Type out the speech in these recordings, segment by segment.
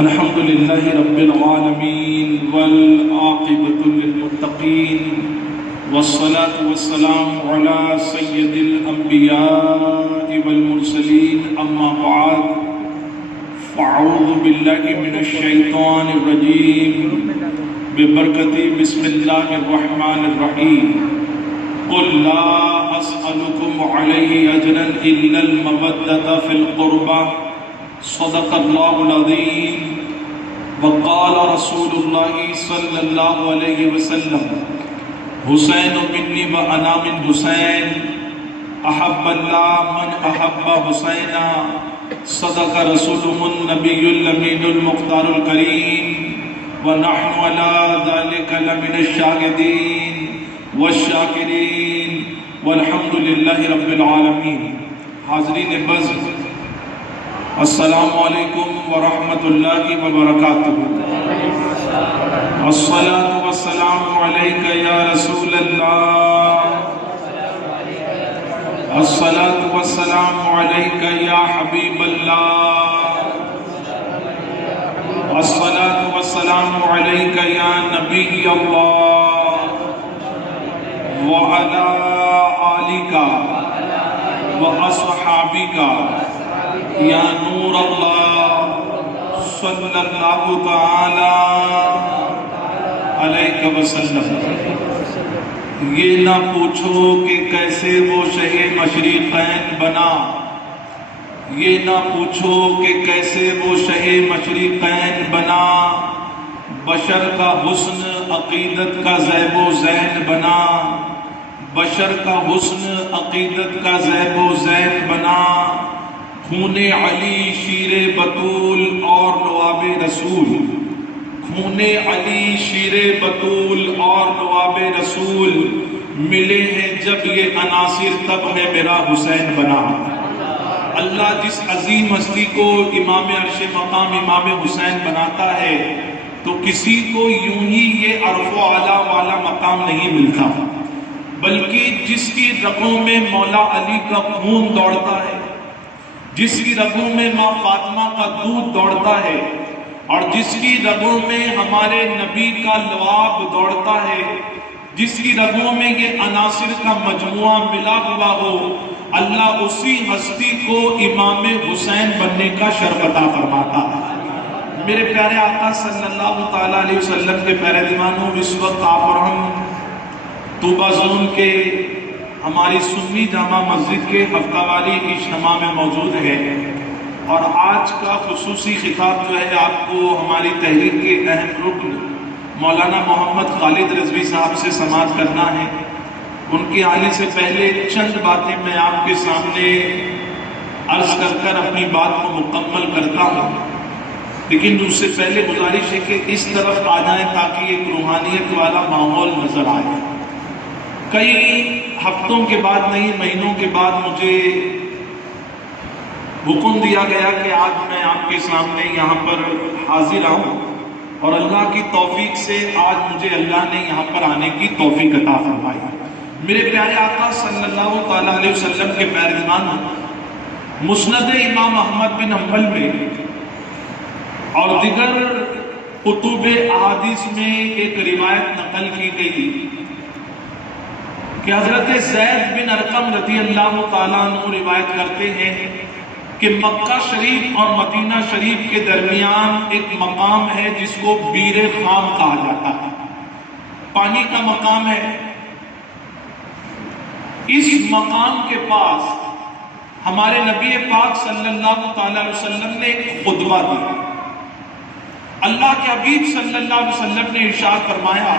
الحمد لله رب العالمين والعاقبة للمتقين والصلاة والسلام على سيد الأنبياء والمرسلين أما بعد فأعوذ بالله من الشيطان الرجيم ببركة بسم الله الرحمن الرحيم قل لا أسألكم عليه أجرا إلا المودة في القربى صدق الله العظيم وقال رسول الله صلى الله عليه وسلم حسین منی وأنا من حسین أحب الله من أحب حسینا صدق رسوله النبي الأمين المختار الكريم ونحن على ذلك لمن الشاهدين والشاكرين والحمد لله رب العالمين. حاضرین بزم، السلام علیکم ورحمۃ اللہ وبرکاتہ. الصلاة والسلام علیک یا رسول اللہ، الصلاة والسلام علیک یا حبیب اللہ، الصلاة والسلام علیک یا نبی اللہ وعلی آلک واصحابک یا نور اللہ صلی اللہ تعالی علیہ وسلم. یہ نہ پوچھو کہ کیسے وہ شہ مشرقین بنا، یہ نہ پوچھو کہ کیسے وہ شہ مشرقین بنا، بشر کا حسن عقیدت کا زیب و زین بنا، بشر کا حسن عقیدت کا زیب و زین بنا. خون علی شیر بطول اور لعاب رسول، خون علی شیر بطول اور لعاب رسول ملے ہیں جب یہ عناصر تب ہے میرا حسین بنا. اللہ جس عظیم ہستی کو امام عرش مقام امام حسین بناتا ہے تو کسی کو یوں ہی یہ عرف و اعلیٰ والا مقام نہیں ملتا، بلکہ جس کی رگوں میں مولا علی کا خون دوڑتا ہے، جس کی رگوں میں ماں فاطمہ کا دودھ دوڑتا ہے، اور جس کی رگوں میں ہمارے نبی کا لعاب دوڑتا ہے، جس کی رگوں میں یہ عناصر کا مجموعہ ملا ہوا ہو، اللہ اسی ہستی کو امام حسین بننے کا شرف عطا فرماتا ہے. میرے پیارے آقا صلی اللہ تعالیٰ علیہ وسلم کے پیارے دیوانوں، اس وقت آپ اور ہم طوبہ زون کے ہماری سنی جامع مسجد کے ہفتہ والی اجتماع میں موجود ہے، اور آج کا خصوصی خطاب جو ہے آپ کو ہماری تحریک کے اہم رکن مولانا محمد خالد رضوی صاحب سے سماعت کرنا ہے. ان کے آنے سے پہلے چند باتیں میں آپ کے سامنے عرض کر اپنی بات کو مکمل کرتا ہوں، لیکن اس سے پہلے گزارش ہے کہ اس طرف آ جائیں تاکہ ایک روحانیت والا ماحول نظر آئے. کئی ہفتوں کے بعد نہیں، مہینوں کے بعد مجھے حکم دیا گیا کہ آج میں آپ کے سامنے یہاں پر حاضر آؤں، اور اللہ کی توفیق سے آج مجھے اللہ نے یہاں پر آنے کی توفیق عطا فرمائی. میرے پیارے آقا صلی اللہ تعالیٰ علیہ وسلم کے پیارے دیوانوں، مسند امام احمد بن حنبل میں اور دیگر کتب احادیث میں ایک روایت نقل کی گئی کہ حضرت زید بن ارقم رضی اللہ تعالیٰ عنہ روایت کرتے ہیں کہ مکہ شریف اور مدینہ شریف کے درمیان ایک مقام ہے جس کو بیر خام کہا جاتا ہے، پانی کا مقام ہے. اس مقام کے پاس ہمارے نبی پاک صلی اللہ تعالیٰ علیہ وسلم نے ایک خطبہ دیا. اللہ کے حبیب صلی اللہ علیہ وسلم نے ارشاد فرمایا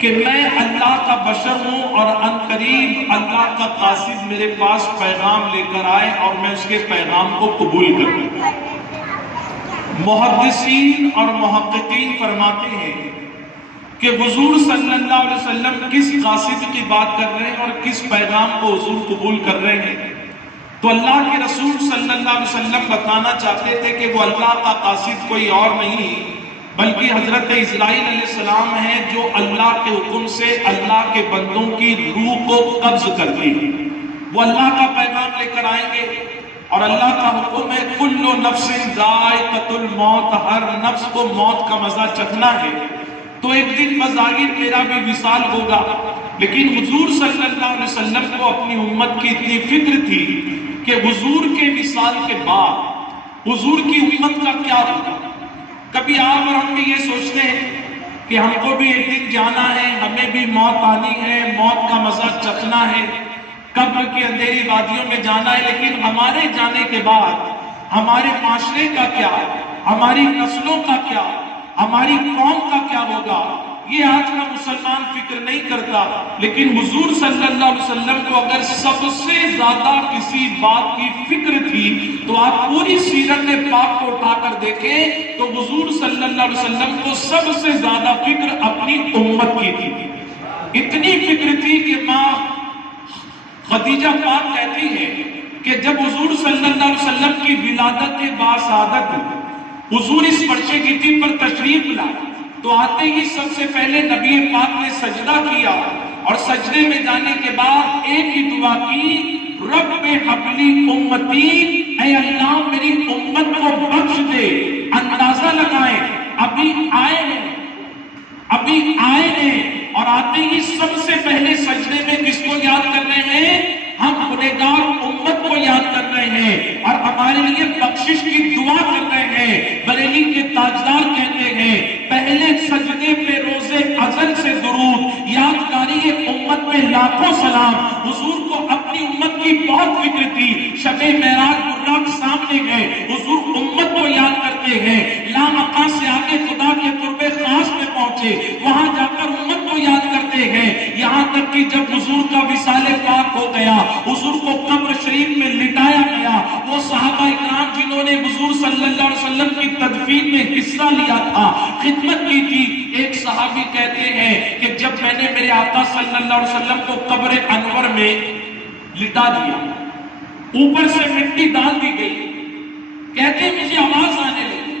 کہ میں اللہ کا بشر ہوں، اور عنقریب اللہ کا قاصد میرے پاس پیغام لے کر آئے اور میں اس کے پیغام کو قبول کروں. محدثین اور محققین فرماتے ہیں کہ حضور صلی اللہ علیہ وسلم کس قاصد کی بات کر رہے ہیں اور کس پیغام کو حضور قبول کر رہے ہیں. تو اللہ کے رسول صلی اللہ علیہ وسلم بتانا چاہتے تھے کہ وہ اللہ کا قاصد کوئی اور نہیں بلکہ حضرت اسرائیل علیہ السلام ہیں، جو اللہ کے حکم سے اللہ کے بندوں کی روح کو قبض کرتی ہیں. وہ اللہ کا پیغام لے کر آئیں گے اور اللہ کا حکم ہے کل نفس ذائقۃ الموت، ہر نفس کو موت کا مزہ چکھنا ہے، تو ایک دن بظاہر میرا بھی وصال ہوگا۔ لیکن حضور صلی اللہ علیہ وسلم کو اپنی امت کی اتنی فکر تھی کہ حضور کے وصال کے بعد حضور کی امت کا کیا ہوگا۔ کبھی آپ اور ہم بھی یہ سوچتے ہیں کہ ہم کو بھی ایک دن جانا ہے، ہمیں بھی موت آنی ہے، موت کا مزہ چکھنا ہے، قبر کی اندھیری وادیوں میں جانا ہے، لیکن ہمارے جانے کے بعد ہمارے معاشرے کا کیا، ہماری نسلوں کا کیا، ہماری قوم کا کیا ہوگا، یہ آج کا مسلمان فکر نہیں کرتا۔ لیکن حضور صلی اللہ علیہ وسلم کو اگر سب سے زیادہ کسی بات کی فکر تھی تو آپ پوری سیرت پاک کو اٹھا کر دیکھیں تو حضور صلی اللہ علیہ وسلم کو سب سے زیادہ فکر اپنی امت کی تھی۔ اتنی فکر تھی کہ ماں خدیجہ پاک کہتی ہے کہ جب حضور صلی اللہ علیہ وسلم کی ولادت باسعادت حضور اس فرش گتی پر تشریف لائے تو آتے ہی سب سے پہلے نبی پاک نے سجدہ کیا، اور سجدے میں جانے کے بعد ایک ہی دعا کی، رب حبلی امتی، اے اللہ میری امت کو بخش دے۔ اندازہ لگائیں ابھی آئے ہیں اور آتے ہی سب سے پہلے سجدے میں کس کو یاد کر رہے ہیں؟ ہم گنہگار امت کو یاد کر رہے ہیں اور ہمارے لیے بخشش کی دعا کر رہے ہیں۔ بریلی کے تاجدار کہتے ہیں پہلے سجدے پہ روزے ازل سے درود، یادگاری امت میں لاکھوں سلام۔ حضور کو اپنی امت کی بہت فکر تھی۔ شب معراج براق سامنے گئے، حضور امت کو یاد کرتے ہیں۔ لامکان سے آگے خدا کے قرب خاص میں پہنچے، وہاں جا کر امت کو یاد کرتے ہیں، یہاں تک کہ جب حضور کا وصال پاک ہو گیا، حضور کو قبر شریف میں لٹایا گیا، وہ صحابہ اکرام جنہوں نے حضور صلی اللہ علیہ وسلم کی تدفین میں حصہ لیا تھا، خدمت کی تھی، ایک صحابی کہتے ہیں کہ جب میں نے میرے آقا صلی اللہ علیہ وسلم کو قبر انور میں لٹا دیا، اوپر سے مٹی ڈال دی گئی، کہتے ہیں مجھے آواز آنے لگی،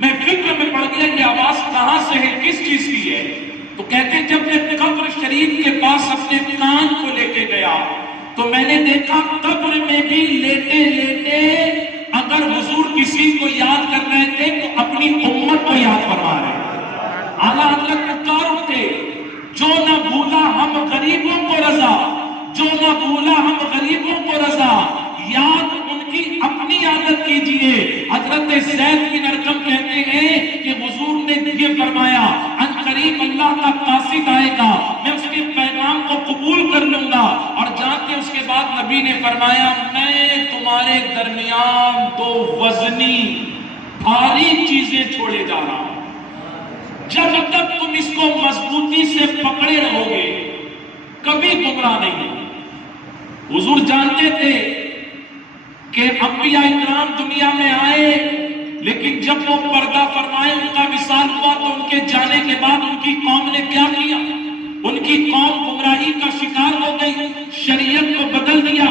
میں فکر میں پڑ گیا یہ آواز کہاں سے ہے، کس چیز کی ہے؟ تو کہتے ہیں جب میں قبر شریف کے پاس اپنے کان کو لے کے گیا تو میں نے دیکھا قبر میں بھی لیٹے لیٹے اگر حضور کسی کو یاد کر رہے تھے تو اپنی امت کو یاد فرما رہے ہیں۔ اعلیٰ حضرت پکار اٹھے، جو نہ بھولا ہم غریبوں کو رضا، جو نہ بھولا ہم غریبوں کو رضا، یاد ان کی اپنی عادت کیجئے۔ حضرت زید بن ارقم کہتے ہیں کہ حضور نے یہ فرمایا ان قریب اللہ کا قاصد آئے گا، میں اس کے پیغام کو قبول کر لوں گا، اور جانتے اس کے بعد نبی نے فرمایا میں تمہارے درمیان دو وزنی بھاری چیزیں چھوڑے جا رہا ہوں، جب تک تم اس کو مضبوطی سے پکڑے رہو گے کبھی گمراہ نہیں۔ حضور جانتے تھے کہ انبیاء اکرام دنیا میں آئے، لیکن جب وہ پردہ فرمائے ان کا وصال ہوا تو ان کے جانے کے بعد ان کی قوم نے کیا کیا؟ ان کی قوم گمراہی کا شکار ہو گئی، شریعت کو بدل دیا،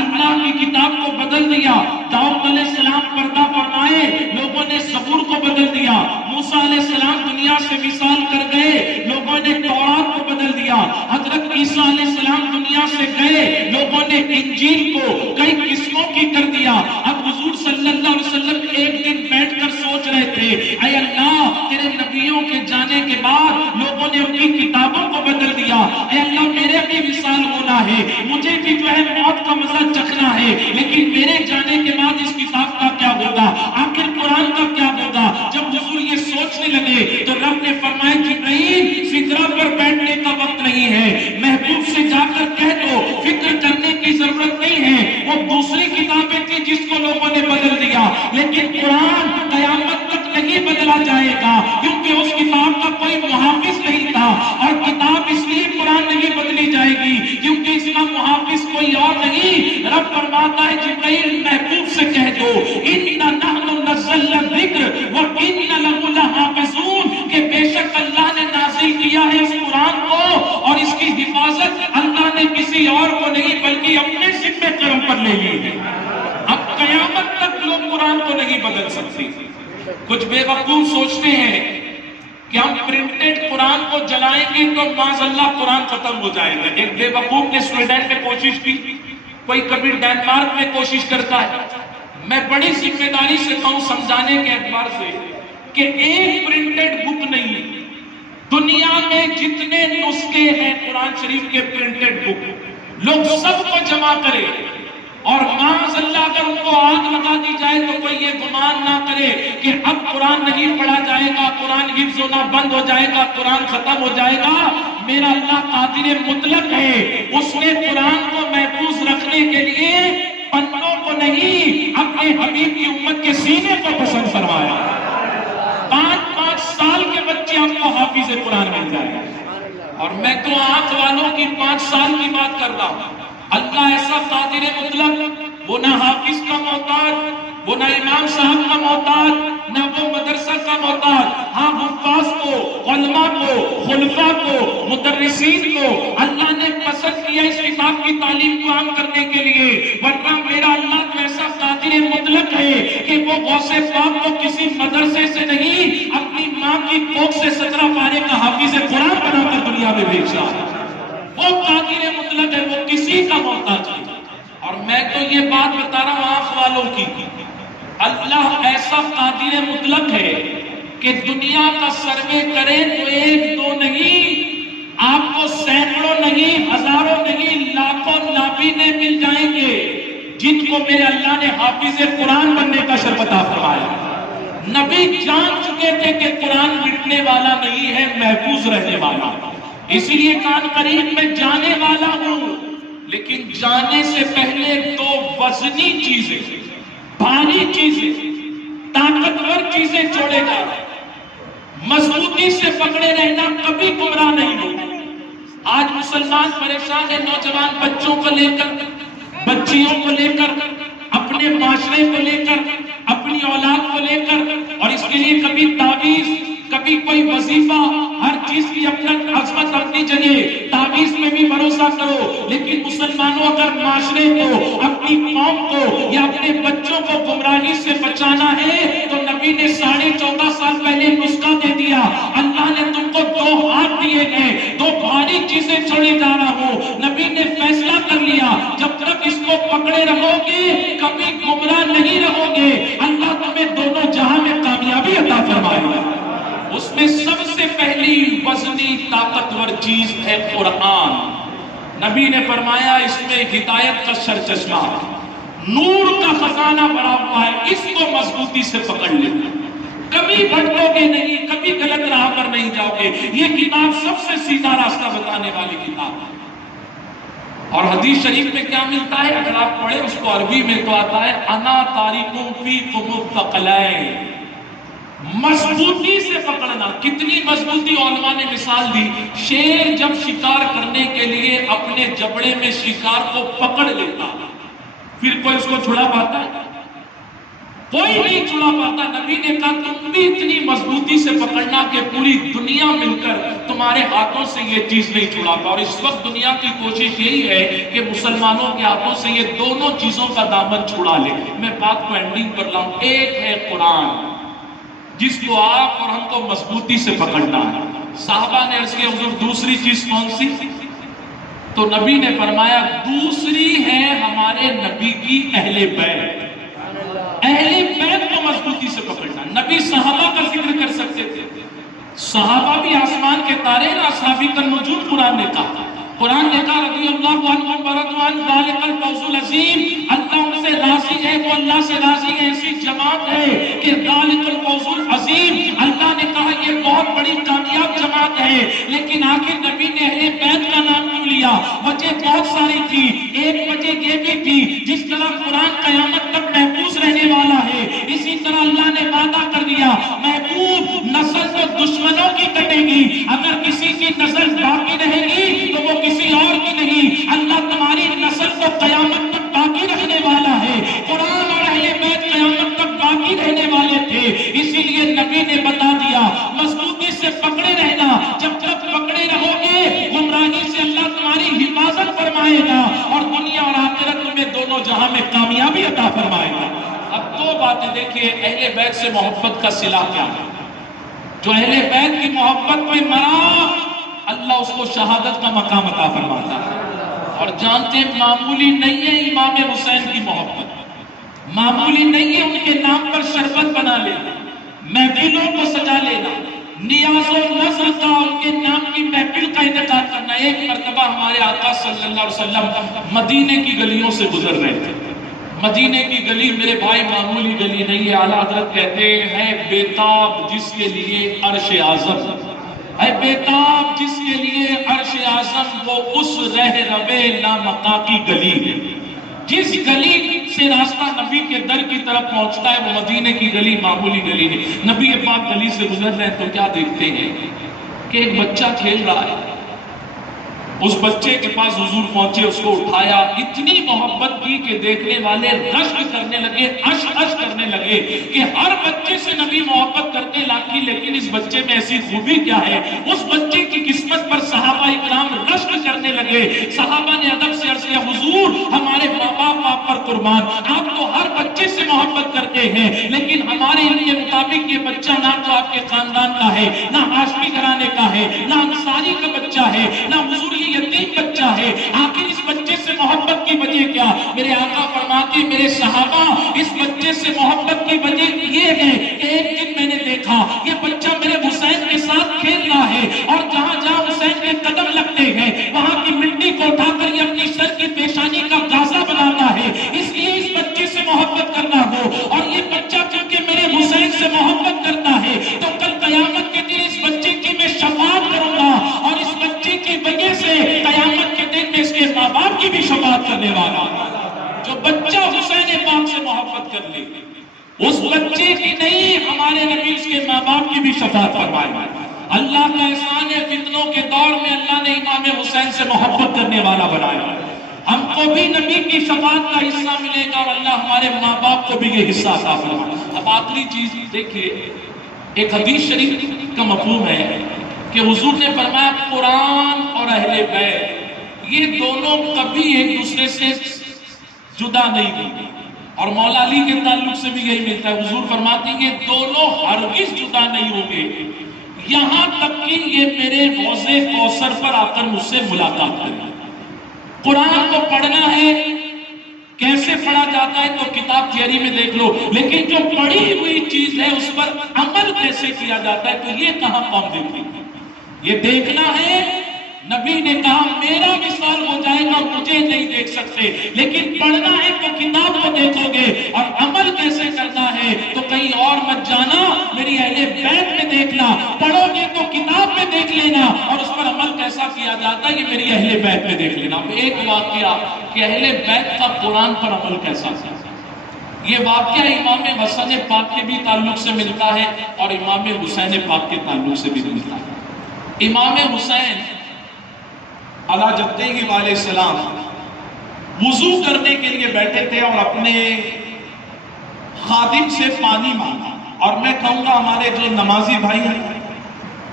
اللہ کی کتاب کو بدل دیا۔ داؤد علیہ السلام پردہ فرمائے، لوگوں نے زبور کو بدل دیا۔ موسیٰ علیہ السلام دنیا سے وصال کر گئے، لوگوں نے تورات کو بدل دیا۔ حضرت عیسیٰ علیہ السلام دنیا سے گئے، لوگوں نے انجیل کو کئی قسموں کی کر دیا۔ اب حضور صلی اللہ علیہ وسلم ایک دن بیٹھ کر سوچ رہے تھے اے اللہ تیرے نبیوں کے جانے کے بعد لوگوں نے ان کی کتابوں کو بدل دیا، اے اللہ میرے بھی وصال ہونا ہے، مجھے بھی جو ہے موت کا مزہ چکھنا ہے، لیکن میرے جانے کے بعد اس کتاب کا کیا ہوگا، آخر قرآن کا کیا ہوگا؟ جب حضور یہ سوچنے لگے تو رب نے فرمایا جبرائیل سدرہ پر بیٹھنے کا وقت نہیں ہے، محبوب سے جا کر کہہ دو فکر کرنے کی ضرورت نہیں ہے، وہ دوسری کتابیں تھی جس کو لوگوں نے بدل دیا، لیکن قرآن قیامت تک نہیں بدلا جائے گا، کیونکہ اس کتاب کا کوئی محافظ نہیں تھا، اور کتاب اس لیے قرآن نہیں بدلی جائے گی کیونکہ اس کا محافظ کوئی اور نہیں۔ رب فرماتا ہے جبرائیل محبوب سے کہہ دو اِنَّا نَحْنُ نَزَّلْنَا الذِّکْرَ وَإِنَّا لَهُ لَحَافِظُونَ، کہ بے شک اللہ نے نازل کیا ہے اس قرآن کو اور اس کی حفاظت اللہ نے کسی اور کو نہیں بلکہ اپنے ذمہ کرم پر لے لی ہے۔ اب قیامت تک لوگ قرآن کو نہیں بدل سکتے۔ کچھ بے وقوف سوچتے ہیں کہ ہم پرنٹڈ قرآن کو جلائیں گے تو معاذ اللہ قرآن ختم ہو جائے گا۔ ایک بے وقوف نے سویڈن میں کوشش کی، کوئی کبھی ڈنمارک میں کوشش کرتا ہے. میں بڑی ذمہ داری سے کہوں سمجھانے کے اعتبار سے کہ ایک پرنٹڈ بک نہیں ہے دنیا میں جتنے نسخے ہیں قرآن شریف کے پرنٹڈ بک لوگ سب کو جمع کرے اور معاذ اللہ اگر ان کو آگ لگا دی جائے تو کوئی یہ گمان نہ کرے کہ اب قرآن نہیں پڑھا جائے گا, قرآن حفظ ہونا بند ہو جائے گا, قرآن ختم ہو جائے گا. میرا اللہ قادر مطلق ہے, اس نے قرآن کو محفوظ رکھنے کے لیے پنوں کو نہیں اپنے حبیب کی امت کے سینے کو پسند فرمایا. 5 سال کے بچے آپ کو حافظ قرآن مل جائے. اور میں تو آنکھ والوں کی 5 سال کی بات کر رہا ہوں. اللہ ایسا قادر مطلق, وہ نہ حافظ کا محتاج, وہ نہ امام صاحب کا محتاج, نہ وہ مدرسہ کا محتاج. ہاں حفاظ کو, علماء کو, خلفاء کو, مدرسین کو اللہ نے پسند کیا اس کتاب کی تعلیم کو عام کرنے کے لیے. ورنہ میرا اللہ تو ایسا قادر مطلق ہے کہ وہ غوث پاک کو کسی مدرسے سے نہیں اپنی ماں کی کوکھ سے 17 پارے کا حافظ قرآن بنا کر دنیا میں بھیجا. وہ قادر مطلق ہے, وہ کسی کا محتاج ہے. اور میں تو یہ بات بتا رہا ہوں آنکھ والوں کی, اللہ ایسا قادر مطلق ہے کہ دنیا کا سروے کرے تو 1-2 نہیں, آپ کو سینکڑوں نہیں, ہزاروں نہیں, لاکھوں نابینے مل جائیں گے جن کو میرے اللہ نے حافظ قرآن بننے کا شرف عطا فرمایا. نبی جان چکے تھے کہ قرآن مٹنے والا نہیں ہے, محفوظ رہنے والا. اسی لیے کان قریب میں جانے والا ہوں, لیکن جانے سے پہلے 2 وزنی چیزیں, بھاری چیزیں, طاقتور چیزیں چھوڑے گا. مضبوطی سے پکڑے رہنا, کبھی گمراہ نہیں ہوگا. آج مسلمان پریشان ہے نوجوان بچوں کو لے کر, بچیوں کو لے کر, اپنے معاشرے کو لے کر, اپنی اولاد کو لے کر, اور اس کے لیے کبھی تعویذ, کبھی کوئی وظیفہ, ہر چیز کی اپنا عظمت اپنی جگہ. تعویذ میں بھی بھروسہ کرو, لیکن مسلمانوں اگر معاشرے کو, اپنی قوم کو یا اپنے بچوں کو گمراہی سے بچانا ہے تو نبی نے 14.5 سال پہلے نسخہ دے دیا. اللہ نے تم کو 2 ہاتھ دیے گئے, 2 بھاری چیزیں چھوڑے جا رہا ہوں. نبی نے فیصلہ کر لیا, جب تک اس کو پکڑے رہو گے کبھی گمراہ نہیں رہو گے. اللہ تمہیں دونوں جہاں میں کامیابی عطا فرمائے گا. اس میں سب سے پہلی وزنی طاقتور چیز ہے قرآن. نبی نے فرمایا اس میں ہدایت کا سرچشمہ, نور کا خزانہ بھرا ہوا ہے, اس کو مضبوطی سے پکڑ لینا, کبھی بھٹکو گے نہیں, کبھی غلط راہ پر نہیں جاؤ گے. یہ کتاب سب سے سیدھا راستہ بتانے والی کتاب ہے. اور حدیث شریف میں کیا ملتا ہے اگر آپ پڑھیں اس کو عربی میں تو آتا ہے انا تاریکم فیکم الثقلین. مضبوطی سے پکڑنا. کتنی مضبوطی علماء نے مثال دی, شیر جب شکار کرنے کے لیے اپنے جبڑے میں شکار کو پکڑ لیتا, پھر کوئی اس کو چھڑا پاتا ہے؟ کوئی نہیں چھڑا پاتا. نبی نے کہا تم بھی اتنی مضبوطی سے پکڑنا کہ پوری دنیا مل کر تمہارے ہاتھوں سے یہ چیز نہیں چھڑا پا. اور اس وقت دنیا کی کوشش یہی ہے کہ مسلمانوں کے ہاتھوں سے یہ دونوں چیزوں کا دامن چھڑا لے. میں بات کو اینڈنگ پر لاؤں. ایک ہے قرآن جس کو آپ اور ہم کو مضبوطی سے پکڑنا ہے. صحابہ نے عرض کیا حضور دوسری چیز کون سی؟ تو نبی نے فرمایا دوسری ہے ہمارے نبی کی اہل بیت. اہل بیت کو مضبوطی سے پکڑنا. نبی صحابہ کا ذکر کر سکتے تھے, صحابہ بھی آسمان کے تارے نا, اصحابی النجوم قرآن نے کہا. قرآن نے کہا رضی اللہ عنہم ورضوان ذالک الفوز العظیم, اللہ ان سے راضی ہے, وہ اللہ سے راضی ہے. ایسی جماعت ہے کہ ذالک الفوز العظیم, اللہ نے کہا یہ بہت بڑی کامیاب جماعت ہے. لیکن آخر نبی نے اہل بیت کا نام کیوں لیا؟ وجہ بہت ساری تھی. ایک وجہ یہ بھی تھی جس طرح قرآن قیامت تک محفوظ رہنے والا ہے, اسی طرح اللہ نے وعدہ کر دیا محبوب نسل تو دشمنوں کی کٹے گی, اگر کسی کی نسل باقی رہے گی تو وہ کسی اور کی نہیں. اللہ تمہاری نسل کو قیامت تک باقی رکھنے والا ہے. قرآن اور اہل بیت قیامت تک باقی رہنے والے تھے. اسی لیے نبی نے بتا دیا مضبوطی سے پکڑے رہنا. جب تک پکڑے رہو گے گمراہی سے اللہ تمہاری حفاظت فرمائے گا اور دنیا اور آخرت میں دونوں جہاں میں کامیابی عطا فرمائے گا. اب 2 باتیں دیکھیے اہل بیت سے محبت کا صلہ کیا ہے. جو اہل بیت کی محبت میں مرا اللہ اس کو شہادت کا مقام عطا فرماتا ہے. اور جانتے ہیں معمولی نہیں ہے امام حسین کی محبت، معمولی نہیں ہے ان کے نام پر شربت بنا لینا، محفلوں کو سجا لینا، نیاز و نذر کا ان کے نام کی محفل کا انعقاد کرنا۔ ایک مرتبہ ہمارے آقا صلی اللہ علیہ وسلم مدینے کی گلیوں سے گزر رہے تھے۔ مدینے کی گلی میرے بھائی معمولی گلی نہیں ہے، اعلیٰ حضرت کہتے ہیں بیتاب جس کے لیے عرش اعظم ہے، بیتاب جس کے لیے عرش اعظم، وہ اس رہ روے لامقا کی گلی ہے۔ جس گلی سے راستہ نبی کے در کی طرف پہنچتا ہے وہ مدینے کی گلی معمولی گلی نہیں۔ نبی پاک گلی سے گزر رہے ہیں تو کیا دیکھتے ہیں کہ ایک بچہ کھیل رہا ہے، اس بچے کے پاس حضور پہنچے، اس کو اٹھایا، اتنی محبت کی کہ دیکھنے والے رشک کرنے لگے، اشک کرنے لگے کہ ہر بچے سے نبی محبت کرتے لاکی، لیکن اس بچے میں ایسی خوبی کیا ہے؟ اس بچے کی قسمت پر صحابہ اکرام رشک کرنے لگے۔ صحابہ نے ادب سے عرض کیا حضور ہمارے ماں باپ آپ پر قربان، آپ تو ہر بچے سے محبت کرتے ہیں، لیکن ہمارے علم کے مطابق یہ بچہ نہ تو آپ کے خاندان کا ہے، نہ ہاشمی گھرانے کا ہے، نہ انصاری کا بچہ ہے، نہ حضور یتیم بچہ ہے، آخر اس بچے سے محبت کی وجہ کیا؟ میرے آقا فرماتے میرے صحابہ اس بچے سے محبت کی وجہ یہ ہے کہ ایک دن میں نے دیکھا یہ بچہ میرے حسین کے ساتھ کھیل رہا ہے، اور جہاں جہاں حسین کے قدم لگتے ہیں وہاں کی مٹی کو اٹھا کر یہ اپنی سر کی پیشانی کا گازا بناتا ہے، اس لیے اس بچے سے محبت کرنا ہو، اور یہ بچہ کیونکہ میرے حسین سے محبت کرتا ہے تو کل قیامت کے دن اس بچے کی میں شفاعت کروں گا، اور اس بچے کی وجہ سے قیامت کے دن میں اس کے ماں باپ کی بھی شفاعت کرنے والا۔ جو بچہ حسین پاک سے محبت کر لے اس بچے کی نہیں، ہمارے نبی اس کے ماں باپ کی بھی شفاعت فرمائے۔ اللہ کا احسان ہے فتنوں کے دور میں اللہ نے امام حسین سے محبت کرنے والا بنایا، ہم کو بھی نبی کی شفاعت کا حصہ ملے گا، اور اللہ ہمارے ماں باپ کو بھی یہ حصہ عطا فرمائے۔ اب آخری چیز دیکھیے، ایک حدیث شریف کا مفہوم ہے کہ حضور نے فرمایا قرآن اور اہل بیت یہ دونوں کبھی ایک دوسرے سے جدا نہیں ہوئے، اور مولا علی کے تعلق سے بھی یہی ملتا ہے، حضور فرماتے ہیں یہ دونوں ہرگز جدا نہیں ہوں گے یہاں تک کہ یہ میرے حوض کوثر پر آ کر مجھ سے ملاقات کریں۔ قرآن کو پڑھنا ہے، کیسے پڑھا جاتا ہے تو کتاب تھیوری میں دیکھ لو، لیکن جو پڑھی ہوئی چیز ہے اس پر عمل کیسے کیا جاتا ہے تو یہ کہاں قوم دیکھی؟ یہ دیکھنا ہے۔ نبی نے کہا میرا مثال ہو جائے گا مجھے نہیں دیکھ سکتے، لیکن پڑھنا ہے تو کتاب کو دیکھو گے، اور عمل کیسے کرنا ہے تو کہیں اور مت جانا، میری اہل بیت میں دیکھنا، پڑھو گے تو کتاب میں دیکھ لینا، اور اس پر عمل کیسا کیا جاتا ہے یہ میری اہل بیت میں دیکھ لینا۔ ایک واقعہ کہ اہل بیت کا قرآن پر عمل کیسا تھا، یہ واقعہ امام حسن پاک کے بھی تعلق سے ملتا ہے اور امام حسین پاک کے تعلق سے بھی ملتا ہے۔ امام حسین علیہ جدہ علیہ السلام وضو کرنے کے لیے بیٹھے تھے اور اپنے خادم سے پانی مانگا، اور میں کہوں گا ہمارے جو نمازی بھائی ہیں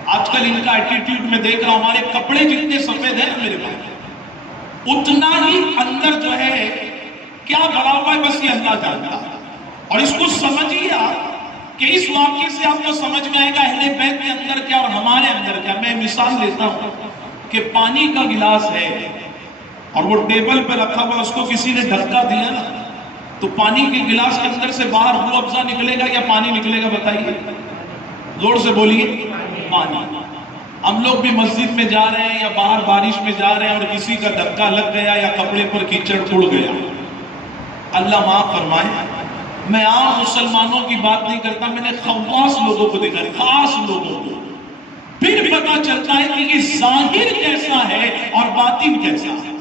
آج کل ان کا ایٹیٹیوڈ میں دیکھ رہا ہوں، ہمارے کپڑے جتنے سفید ہیں نا میرے بھائی اتنا ہی اندر جو ہے کیا بھرا ہوا ہے بس یہ اللہ جانتا ہے۔ اور اس کو سمجھیے آپ کہ اس واقعے سے آپ کو سمجھ میں آئے گا اہل بیت کے اندر کیا اور ہمارے اندر کیا۔ میں مثال لیتا ہوں کہ پانی کا گلاس ہے اور وہ ٹیبل پہ رکھا ہوا، اس کو کسی نے دھکا دیا نا تو پانی کے گلاس کے اندر سے باہر روح افزا نکلے گا یا پانی نکلے گا؟ بتائیے، زور سے بولیے، پانی۔ ہم لوگ بھی مسجد میں جا رہے ہیں یا باہر بارش میں جا رہے ہیں اور کسی کا دھکا لگ گیا یا کپڑے پر کیچڑ اڑ گیا، اللہ معاف فرمائے، میں عام مسلمانوں کی بات نہیں کرتا، میں نے خواص لوگوں کو دیکھا، خاص لوگوں کو، پھر پتا چلتا ہے کہ یہ ظاہر کیسا ہے اور باطن کیسا ہے۔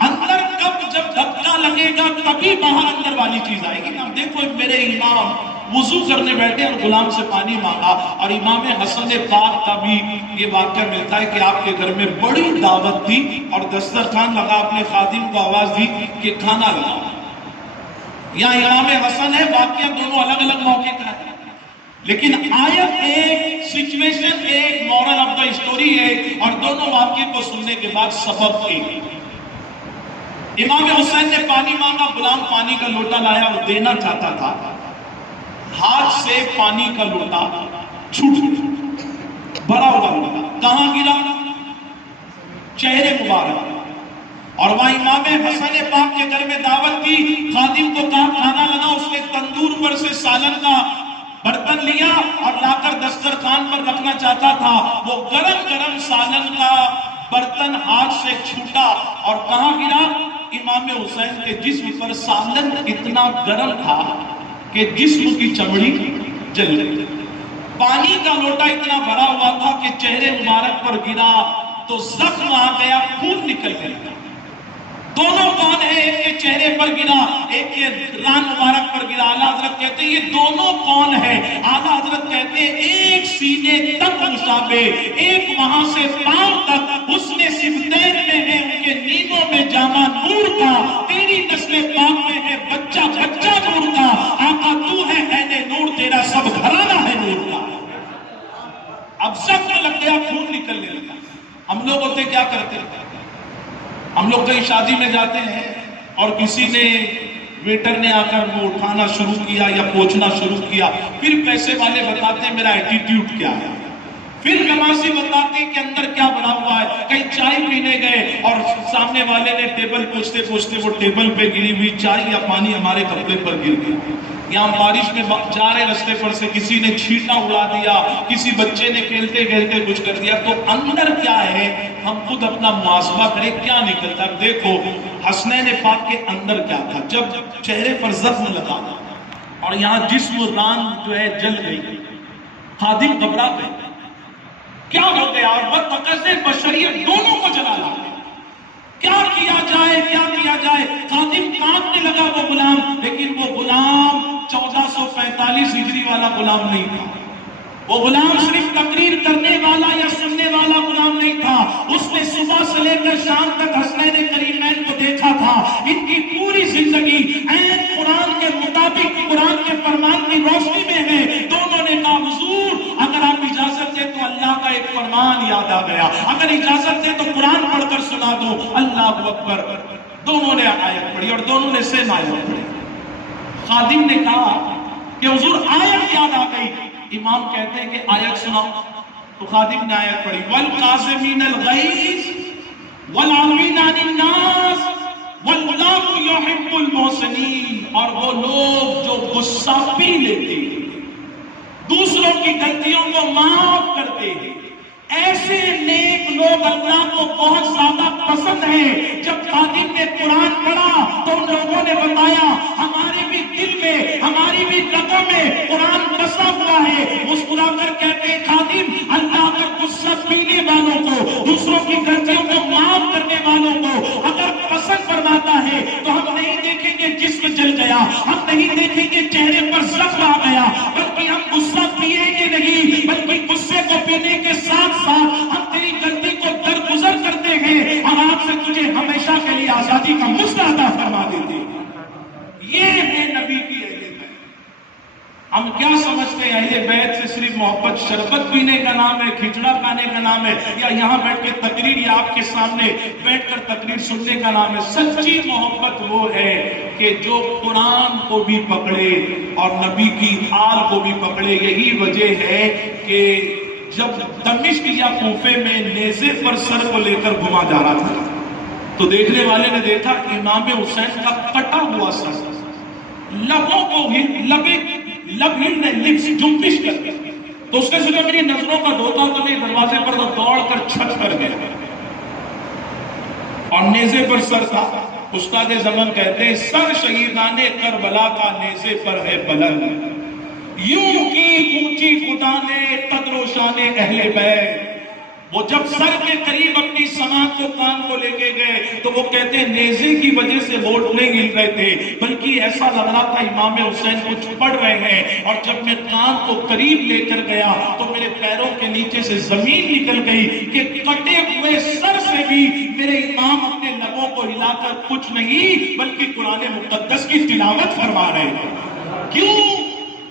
اندر کب جب دھکا لگے گا تبھی باہر اندر والی چیز آئے گی۔ اب دیکھو میرے امام وضو کرنے بیٹھے اور غلام سے پانی مانگا، اور امام حسن پاک کا بھی یہ واقعہ ملتا ہے کہ آپ کے گھر میں بڑی دعوت تھی اور دسترخوان لگا، اپنے خادم کو آواز دی کہ کھانا لاؤ۔ یہاں امام حسن ہے، واقعہ دونوں الگ الگ موقع کا ہے، لیکن آیت ایک، سچویشن ایک، مورل آف دا اسٹوری ایک، اور دونوں واقعے کو سننے کے بعد سبب ایک۔ امام حسین نے پانی مانگا، غلام پانی کا لوٹا لایا اور دینا چاہتا تھا، ہاتھ سے پانی کا لوٹا چھوٹ گیا، بھرا ہوا لوٹا کہاں گرا؟ چہرے مبارک، اور وہاں امام حسن پاک کے گھر میں دعوت تھی، خادم کو کہا کھانا لگا، اس نے تندور پر سے سالن کا برتن لیا اور لا کر دسترخوان پر رکھنا چاہتا تھا، وہ گرم گرم سالن کا برتن ہاتھ سے چھوٹا اور کہاں گرا؟ امام حسین کے جسم پر۔ سالن اتنا گرم تھا کہ جسم کی چمڑی جل گئی۔ پانی کا لوٹا اتنا بھرا ہوا تھا کہ چہرے مبارک پر گرا تو زخم آ گیا، خون نکل گیا۔ دونوں کون ہیں؟ ایک کے چہرے پر گرا، ایک کے ران مبارک پر گرا۔ اعلیٰ حضرت کہتے ہیں یہ دونوں کون ہیں؟ اعلیٰ حضرت کہتے ہیں ایک سینے تک مشابہ، ایک وہاں سے پاؤں تک حسن صفتین میں ہے، ان کے نیزوں میں جامع نور کا، تیری نسل پاک میں ہے بچہ بچہ نور کا، آقا تو ہے عین نور، تیرا سب گھرانہ ہے نور کا۔ اب زخم لگ گیا، خون نکلنے لگا۔ ہم لوگ ہوتے کیا کرتے ہیں؟ ہم لوگ کہیں شادی میں جاتے ہیں اور کسی نے ویٹر نے آ کر وہ اٹھانا شروع کیا یا پوچھنا شروع کیا، پھر پیسے والے بتاتے ہیں میرا ایٹیٹیوڈ کیا ہے، پھر نمازی بتاتے ہیں کہ اندر کیا بنا ہوا ہے۔ کہیں چائے پینے گئے اور سامنے والے نے ٹیبل پوچھتے پوچھتے وہ ٹیبل پہ گری ہوئی چائے یا پانی ہمارے کپڑے پر گر گیا، یا بارش میں جا رہے رستے پر سے کسی نے چھینٹا اڑا دیا، کسی بچے نے کھیلتے کھیلتے کچھ کر دیا، تو اندر کیا ہے ہم خود اپنا محاسبہ کریں کیا نکلتا۔ دیکھو حسنین پاک کے اندر کیا تھا، جب چہرے پر زخم لگا اور یہاں جسم ران جو ہے جل گئی، خادم گھبرا گئے، کیا ہو گیا؟ اور بتقاض بشریت دونوں کو جلا لا، کیا کیا جائے کیا کیا جائے؟ خادم کانپنے لگا وہ غلام، لیکن وہ غلام 1445 ہجری والا غلام نہیں تھا، وہ غلام صرف تقریر کرنے والا یا سننے والا غلام نہیں تھا، اس نے صبح سے لے کر شام تک حسنین کریمین کو دیکھا تھا، ان کی پوری زندگی عین قرآن کے مطابق قرآن کے فرمان کی روشنی میں ہے۔ دونوں نے کہا حضور اگر آپ اجازت دیں تو اللہ کا ایک فرمان یاد آ گیا، اگر اجازت دیں تو قرآن پڑھ کر سنا دو۔ اللہ اکبر، دونوں نے آیت پڑھی اور دونوں نے سیم آیت پڑھی۔ خادم نے کہا کہ حضور آیت یاد آ گئی، امام کہتے ہیں کہ آیت سناؤ، تو خادم نے آیت پڑھی وَالْقَاسِمِينَ الْغَيْظَ وَالْعَافِينَ عَنِ النَّاسِ وَاللَّهُ يُحِبُّ الْمُحْسِنِينَ، اور وہ لوگ جو غصہ پی لیتے ہیں، دوسروں کی غلطیوں کو معاف کرتے ہیں، ایسے نیک لوگ اللہ کو بہت زیادہ پسند ہیں۔ جب خادم نے قرآن پڑھا تو ان لوگوں نے بتایا ہمارے بھی دل میں ہماری بھی رگوں میں قرآن بسا ہوا ہے۔ مسکرا کر کہتے ہیں خادم اللہ کا غصہ پینے والوں کو، دوسروں کی غلطیوں کو معاف کرنے والوں کو اگر پسند فرماتا ہے تو ہم نہیں دیکھیں گے جسم جل گیا، ہم نہیں دیکھیں گے چہرے پر زخم آ گیا، بلکہ ہم غصہ پیئیں گے نہیں، بلکہ غصے کو پینے کے ساتھ ساتھ ہم تیری غلطی کو درگزر کرتے ہیں اور آپ سے تجھے ہمیشہ کے لیے آزادی کا مسئلہ عطا فرما دیتے ہیں۔ یہ ہے نبی کی اہل بیت۔ ہم کیا سمجھتے ہیں اہل بیت سے صرف محبت شربت پینے کا نام ہے، کھچڑا کھانے کا نام ہے، یا یہاں بیٹھ کے تقریر یا آپ کے سامنے بیٹھ کر تقریر سننے کا نام ہے؟ سچی محبت وہ ہے کہ جو قرآن کو بھی پکڑے اور نبی کی آل کو بھی پکڑے۔ یہی وجہ ہے کہ جب دمشق یا کوفے میں نیزے پر سر کو لے کر گھما جا رہا تھا تو دیکھنے والے نے دیکھا امام حسین کا کٹا ہوا سر، لبوں کو لبس جنبش کر گیا، تو اس نے سوچا میری نظروں کا دھوکہ تو نہیں، دروازے پر تو دوڑ کر چھت کر گیا اور نیزے پر سر تھا۔ استاد زمن کہتے ہیں سر شہیدان کربلا کا نیزے پر ہے بلند، یوں کی اونچی خدا نے قدر و شان اہل بیت۔ وہ جب سر کے قریب اپنی سماعت کو کان کو لے کے گئے تو وہ کہتے ہیں نیزے کی وجہ سے ووٹ نہیں مل رہے تھے، بلکہ ایسا لگ رہا تھا امام حسین کچھ پڑھ رہے ہیں، اور جب میں کان کو قریب لے کر گیا تو میرے پیروں کے نیچے سے زمین نکل گئی کہ کٹے ہوئے سر سے بھی میرے امام اپنے لبوں کو ہلا کر کچھ نہیں بلکہ قرآن مقدس کی تلاوت فرما رہے ہیں۔ کیوں؟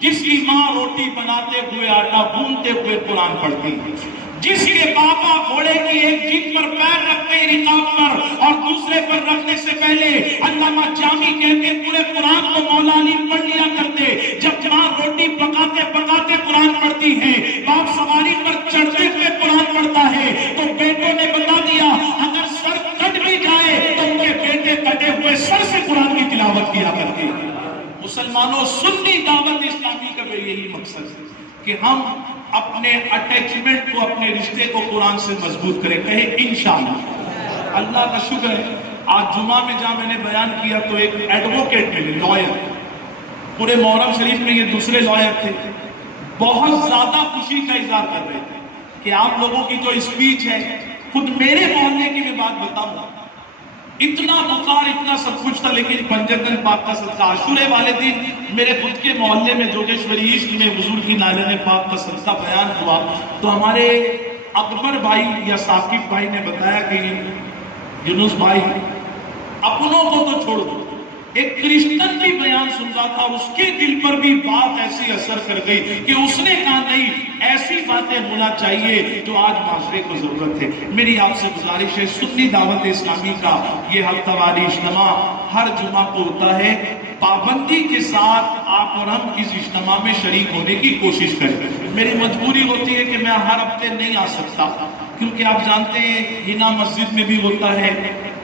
جس کی ماں روٹی بناتے ہوئے آٹا گوندتے ہوئے قرآن پڑھتی، جس کے پاپا گھوڑے کی ایک جیت پر پیر رکھتے رکاب پر اور دوسرے پر رکھنے سے پہلے علامہ جامی کہتے پورے قرآن کو مولا علی پڑھ لیا کرتے۔ جب ماں روٹی پکاتے پکاتے قرآن پڑھتی ہے، باپ سواری پر چڑھتے ہوئے قرآن پڑھتا ہے، تو بیٹوں نے بتا دیا اگر سر کٹ بھی جائے تو مسلمانوں سنی دعوت اسلامی کا بھی یہی مقصد ہے کہ ہم اپنے اٹیچمنٹ کو، اپنے رشتے کو قرآن سے مضبوط کریں. کہیں انشاءاللہ. اللہ کا شکر ہے آج جمعہ میں جہاں میں نے بیان کیا تو ایک ایڈوکیٹ ملے، لائر. پورے محرم شریف میں یہ دوسرے لائر تھے. بہت زیادہ خوشی کا اظہار کر رہے تھے کہ آپ لوگوں کی جو اسپیچ ہے، خود میرے محلے کی میں بات بتاؤں، اتنا بخار اتنا سب کچھ تھا، لیکن پنجتن پاک کا صدقہ عاشورے والے دن میرے خود کے محلے میں جوگیشوری ایسٹ میں حضور کی نالے پاک کا صدقہ بیان ہوا تو ہمارے اکبر بھائی یا ثاقب بھائی نے بتایا کہ یونس بھائی اپنوں کو تو چھوڑ دو، ایک کرسچن بھی بیان سن رہا تھا، اس کے دل پر بھی بات ایسی اثر کر گئی کہ اس نے کہا نہیں، ایسی باتیں ہونا چاہیے جو آج معاشرے کو ضرورت ہے. میری آپ سے گزارش ہے، سنی دعوت اسلامی کا یہ ہفتہ واری اجتماع ہر جمعہ کو ہوتا ہے. پابندی کے ساتھ آپ اور ہم اس اجتماع میں شریک ہونے کی کوشش کریں. میری مجبوری ہوتی ہے کہ میں ہر ہفتے نہیں آ سکتا، کیونکہ آپ جانتے ہیں ہنا مسجد میں بھی ہوتا ہے،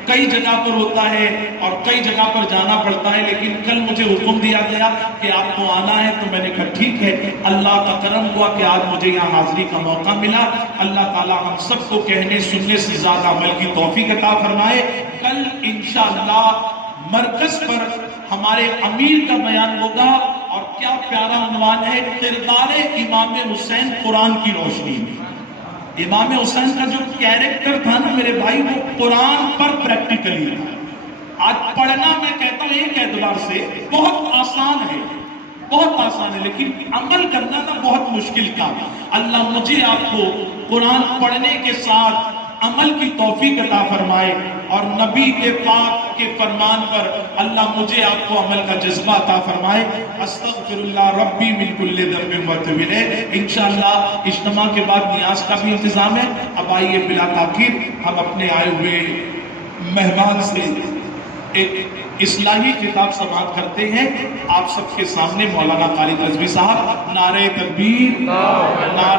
کئی جگہ پر ہوتا ہے اور کئی جگہ پر جانا پڑتا ہے. لیکن کل مجھے حکم دیا گیا کہ آپ کو آنا ہے تو میں نے کہا ٹھیک ہے. اللہ کا کرم ہوا کہ آج مجھے یہاں حاضری کا موقع ملا. اللہ تعالی ہم سب کو کہنے سننے سے زیادہ عمل کی توفیق عطا فرمائے. کل انشاءاللہ مرکز پر ہمارے امیر کا بیان ہوگا اور کیا پیارا عنوان ہے، کردار امام حسین قرآن کی روشنی میں. امام حسین کا جو کیریکٹر تھا نا میرے بھائی، وہ قرآن پر پریکٹیکلی تھا. آج پڑھنا میں کہتا ہوں ایک اعتبار سے بہت آسان ہے، بہت آسان ہے، لیکن عمل کرنا نا بہت مشکل کام. اللہ مجھے آپ کو قرآن پڑھنے کے ساتھ عمل کی توفیق عطا فرمائے اور نبی کے پاک کے فرمان پر اللہ مجھے آپ کو عمل کا جذبہ عطا فرمائے. استغفر اللہ ربی من کل ذنب واتوب الیہ. انشاءاللہ اجتماع کے بعد نیاز کا بھی انتظام ہے. اب آئیے بلا تاخیر ہم اپنے آئے ہوئے مہمان سے ایک اصلاحی کتاب سماعت کرتے ہیں. آپ سب کے سامنے مولانا خالد رضوی صاحب. نعرہ تکبیر، نعرہ